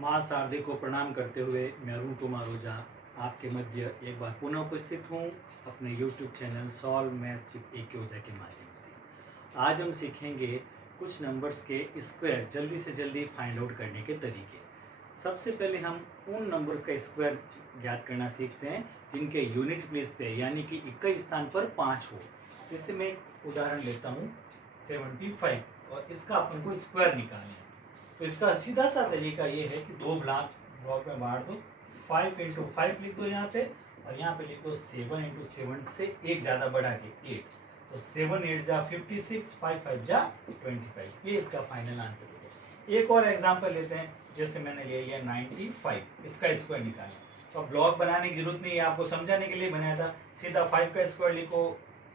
माँ शारदे को प्रणाम करते हुए मैं रूटू मारोजा आपके मध्य एक बार पुनः उपस्थित हूँ अपने YouTube channel solve maths with AK ओझा के माध्यम से। आज हम सीखेंगे कुछ नंबर्स के स्क्वायर जल्दी से जल्दी फाइंड आउट करने के तरीके। सबसे पहले हम उन नंबर का स्क्वायर ज्ञात करना सीखते हैं जिनके यूनिट प्लेस पे यानी कि इक्कीस स्थान पर 5 हो। जैसे मैं एक उदाहरण लेता हूँ 75 और इसका अपन को स्क्वायर निकालना है। तो इसका सीधा सा तरीका ये है कि दो ब्लॉक में बांट दो, 5 इंटू 5 लिख दो यहाँ पे और यहाँ पे लिख दो 7 इंटू 7 से एक ज़्यादा बढ़ा के 8। तो 7 8 जा 56, 5 5 जा 25। ये इसका फाइनल आंसर है। एक और एग्जांपल लेते हैं, जैसे मैंने ले लिया 95, इसका स्क्वायर निकालना। तो ब्लॉक बनाने की जरूरत नहीं है, आपको समझाने के लिए बनाया था। सीधा 5 का स्क्वायर लिखो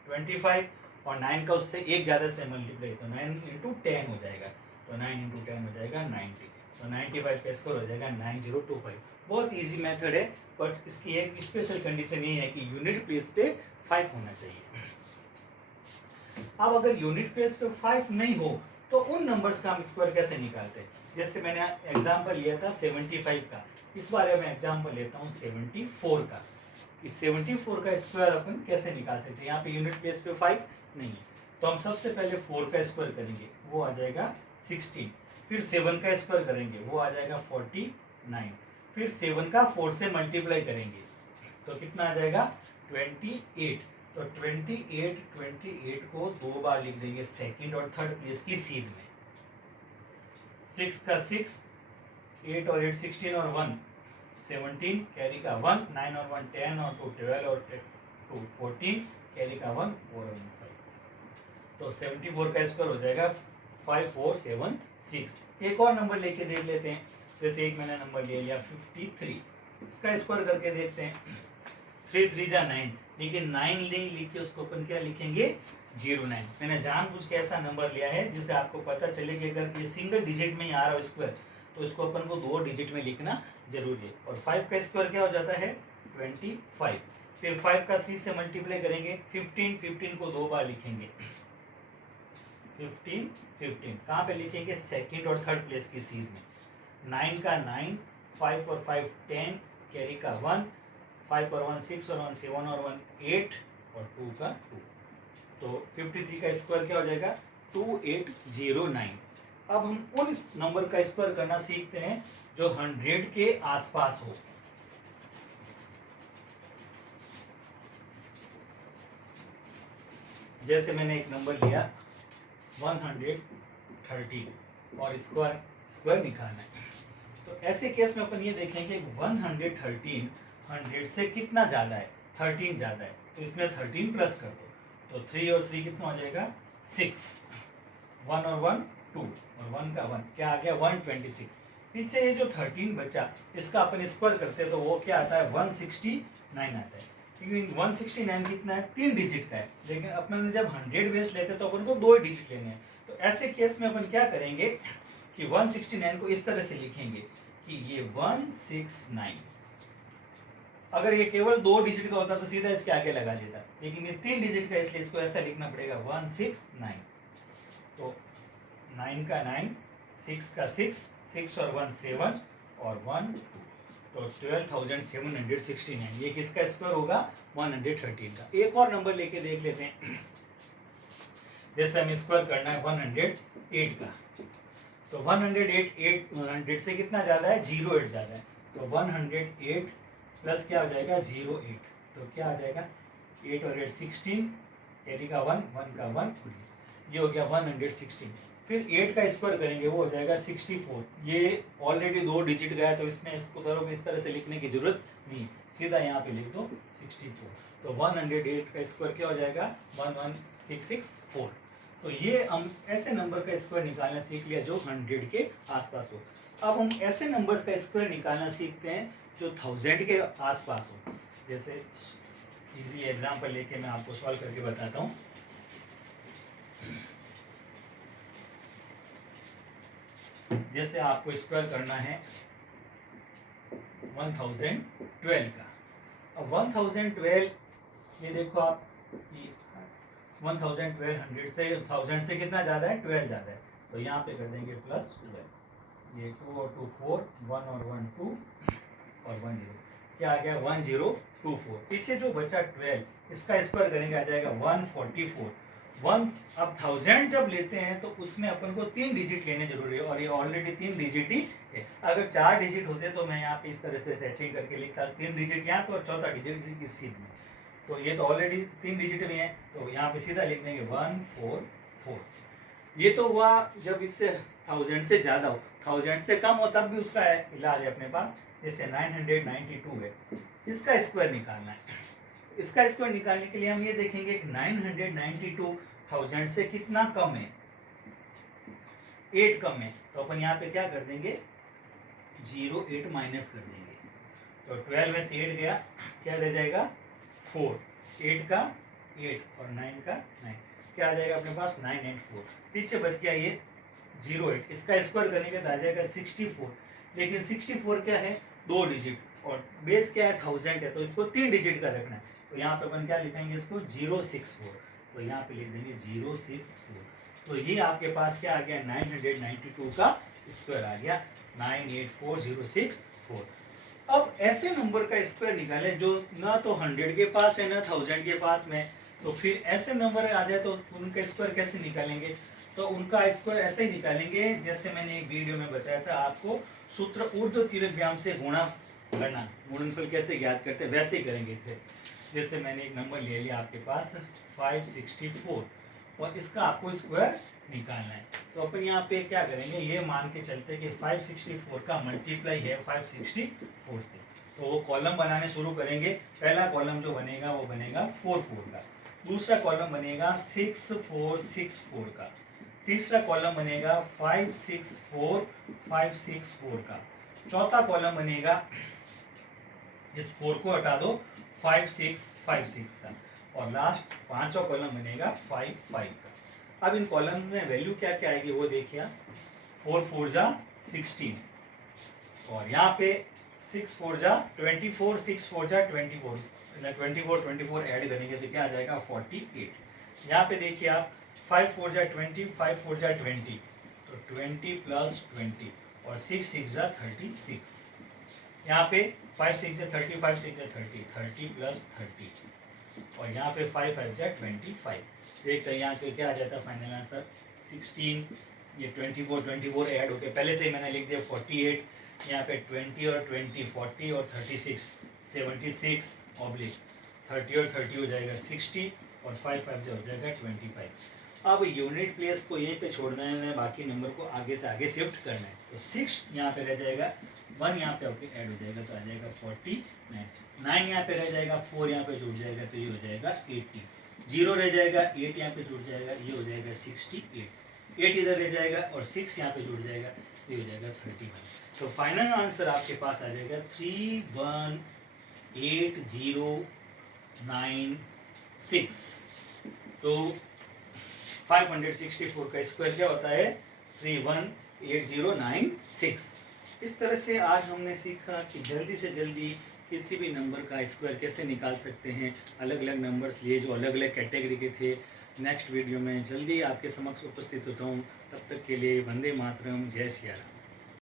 25 और 9 का उससे एक ज़्यादा से मल्टीप्लाई, तो 9 इंटू 10 हो जाएगा। तो 9 इंटू 10 हो जाएगा 90। तो 95 का स्कोर हो जाएगा 9025। बहुत इजी मेथड है, बट इसकी एक स्पेशल कंडीशन ये है कि यूनिट प्लेस पे 5 होना चाहिए। अब अगर यूनिट प्लेस पे 5 नहीं हो तो उन नंबर्स का हम स्क्वायर कैसे निकालते हैं। जैसे मैंने एग्जांपल लिया था 75 का, इस बार मैं एग्जांपल लेता हूँ 74 का। कि 74 का स्क्वायर अपन कैसे निकाल सकते हैं। यहाँ पे यूनिट प्लेस पे 5 नहीं है, तो हम सबसे पहले 4 का स्क्वायर करेंगे, वो आ जाएगा 16। फिर 7 का स्क्वायर करेंगे, वो आ जाएगा 49। फिर 7 का 4 से मल्टीप्लाई करेंगे तो कितना आ जाएगा 28। तो 28 को दो बार लिख देंगे सेकंड और थर्ड प्लेस की सीध में। 6 का 6, 8 और 8 16 और 1 17, कैरी का 1, 9 और 1 10 और 2 12 और 2 14, कैरी का 1 4 और 1 5। तो 74 का स्क्वायर हो जाएगा 5476। एक और नंबर लेके देख लेते हैं। जैसे एक मैंने नंबर ले लिया 53, इसका स्क्वायर करके देखते हैं। 3 3 जा 9, लेकिन 9 नहीं लिख के उसको अपन क्या लिखेंगे 09। मैंने जानबूझ के ऐसा नंबर लिया है जिससे आपको पता चले कि अगर ये सिंगल डिजिट में ही आ रहा हो स्क्वायर तो इसको अपन को 2 डिजिट में लिखना जरूरी है। और 5 का स्क्वायर क्या हो जाता है 25। फिर 5 का 3 से मल्टीप्लाई करेंगे 15 को दो बार लिखेंगे 15 कहाँ पे लिखेंगे सेकंड और थर्ड प्लेस की सीध में। 9 का 9, 5 और 5 10, कैरी का 1, 5 और 1 6 और 1 7 और 1 8 और 2 का 2। तो 53 का स्क्वायर क्या हो जाएगा 2809। अब हम उन नंबर का स्क्वायर करना सीखते हैं जो 100 के आसपास हो। जैसे मैंने एक नंबर लिया 113 और स्क्वायर निकालना है। तो ऐसे केस में अपन ये देखेंगे 113 100 से कितना ज़्यादा है, 13 ज़्यादा है, तो इसमें 13 प्लस कर दो। तो 3 और 3 कितना हो जाएगा 6, 1 और 1 2 और 1 का 1 क्या आ गया 126। पीछे ये जो 13 बचा इसका अपन स्क्वायर करते हैं तो वो क्या आता है 169 आता है। लेकिन 169 कितना है 3 डिजिट का है, लेकिन अपन जब 100 बेस लेते हैं तो अपन को 2 डिजिट लेने हैं। तो ऐसे केस में अपन क्या करेंगे कि 169 को इस तरह से लिखेंगे कि ये 169। अगर ये केवल 2 डिजिट का होता तो सीधा इसके आगे लगा देता, लेकिन ये 3 डिजिट का इसलिए इसको ऐसा लिखना पड़ेगा 169। तो 9 का 9, 6 का 6, 6 और 1 7 और 1 2, तो 12,769। ये किसका स्क्वायर होगा 113 का। एक और नंबर लेके देख लेते हैं। जैसे हमें स्क्वायर करना है 108 का, तो 108 100 से कितना ज़्यादा है 08 ज़्यादा है। तो 108 प्लस क्या हो जाएगा 08, तो क्या आ जाएगा 8 और 8 16, कैरी का 1 1 का 1, ये हो गया 116। फिर 8 का स्क्वायर करेंगे वो हो जाएगा 64। ये ऑलरेडी 2 डिजिट गया तो इसमें इसको धरो इस तरह से लिखने की जरूरत नहीं, सीधा यहाँ पे लिख दो 64। तो 108 का स्क्वायर क्या हो जाएगा 11664। तो ये हम ऐसे नंबर का स्क्वायर निकालना सीख लिया जो 100 के आसपास हो। अब हम ऐसे नंबर्स का स्क्वायर निकालना सीखते हैं जो 1000 के आसपास हो। जैसे इजी एग्जांपल लेके मैं आपको सॉल्व करके बताता हूँ। जैसे आपको स्क्वायर करना है 1012 का। अब 1012 ये देखो आप 1012 100 से 1000 से कितना ज़्यादा है 12 ज़्यादा है, तो यहाँ पे कर देंगे +12। ये 2 और 2 4, 1 और 1 2 और 1 0, क्या आ गया 1024। पीछे जो बचा 12 इसका स्क्वायर करेंगे आ जाएगा 144। अब 1000 जब लेते हैं तो उसमें अपन को 3 डिजिट लेने जरूरी है, और ये ऑलरेडी 3 डिजिट ही है। अगर 4 डिजिट होते तो मैं यहाँ पे इस तरह से सेटिंग करके लिखता 3 डिजिट यहाँ पे और चौथा डिजिट इस सीट में। तो ये तो ऑलरेडी 3 डिजिट में है, तो यहाँ पे सीधा लिख देंगे 144। ये तो हुआ जब इससे 1000 से ज़्यादा हो, 1000 से कम हो तब भी उसका है इलाज है अपने पास। जैसे 992 है, इसका स्क्वायर निकालना है। इसका स्क्वायर निकालने के लिए हम ये देखेंगे कि 992 1000 से कितना कम है, 8 कम है। तो अपन यहाँ पे क्या कर देंगे 08 माइनस कर देंगे, तो 12 में से 8 गया, क्या रह जाएगा 4, 8 का 8 और 9 का 9, क्या आ जाएगा अपने पास 984। पीछे बच गया ये 08, इसका स्क्वायर करने के बाद आ जाएगा 64। लेकिन 64 क्या है 2 डिजिट, और बेस क्या है 1000 है, तो इसको 3 डिजिट का रखना है। तो यहाँ पे अपन क्या लिखेंगे इसको 064, तो यहाँ पे लिख देंगे 064। तो ये आपके पास क्या आ गया 992 का स्क्वायर आ गया 984064। अब ऐसे नंबर का स्क्वायर निकाले जो ना तो 100 के पास है ना 1000 के पास में, तो फिर ऐसे नंबर आ जाए तो उनका स्क्वायर कैसे निकालेंगे। तो उनका स्क्वायर ऐसे ही निकालेंगे जैसे मैंने एक वीडियो में बताया था आपको, सूत्र ऊर्ध्व तिर्यक व्याम से गुणा करना, गुणनफल कैसे ज्ञात करते हैं वैसे ही करेंगे इसे। जैसे मैंने एक नंबर ले लिया आपके पास 564 और इसका आपको स्क्वायर निकालना है। तो अपन यहाँ पे क्या करेंगे, ये मान के चलते कि 564 का मल्टीप्लाई है 564 से, तो वो कॉलम बनाने शुरू करेंगे। पहला कॉलम जो बनेगा वो बनेगा 44 का, दूसरा कॉलम बनेगा 6464 का, तीसरा कॉलम बनेगा 564564 का, चौथा कॉलम बनेगा, इस 4 को हटा दो, 5656 का, और लास्ट पांचवा कॉलम बनेगा 55 का। अब इन कॉलम में वैल्यू क्या क्या आएगी वो देखिए, 4 4 जा 16, और यहाँ पे 6 4 जा 24, 6 4 जा 24, 24 ऐड करेंगे तो क्या आ जाएगा 48। यहाँ पे देखिए आप 5 4 जा 20, 5 4 जा 20, तो 20 प्लस 20 और 6 6 जा 36। यहाँ पे 5 6 जा 30, 5 6 जा 30, 30 प्लस 30, और यहाँ पे 5 5 जा 25। देखते हैं यहाँ पे क्या आ जाता है फाइनल आंसर 16, ये 24 ऐड होके पहले से ही मैंने लिख दिया 48, यहाँ पे 20 और 20 40 और 36 76 ऑब्लिक 30 और 30 हो जाएगा 60 और 5 5 जो हो जाएगा 25। अब यूनिट प्लेस को यहीं पे छोड़ना है, बाकी नंबर को आगे से आगे शिफ्ट करना है। तो 6 यहाँ पे रह जाएगा, 1 यहाँ पे आपके ऐड हो जाएगा तो आ जाएगा 49, 9 यहाँ पे रह जाएगा, 4 यहाँ पे जुड़ जाएगा तो ये हो जाएगा 80, 0 रह जाएगा, 8 यहाँ पे जुड़ जाएगा ये हो जाएगा 68, 8 इधर रह जाएगा और 6 यहाँ पे जुड़ जाएगा ये हो जाएगा 31। तो फाइनल आंसर आपके पास आ जाएगा 3180996। तो 564 का स्क्वायर क्या होता है 3180996। इस तरह से आज हमने सीखा कि जल्दी से जल्दी किसी भी नंबर का स्क्वायर कैसे निकाल सकते हैं, अलग अलग नंबर्स लिए जो अलग अलग कैटेगरी के थे। नेक्स्ट वीडियो में जल्दी आपके समक्ष उपस्थित होता हूँ, तब तक के लिए वंदे मातरम, जय सिया राम।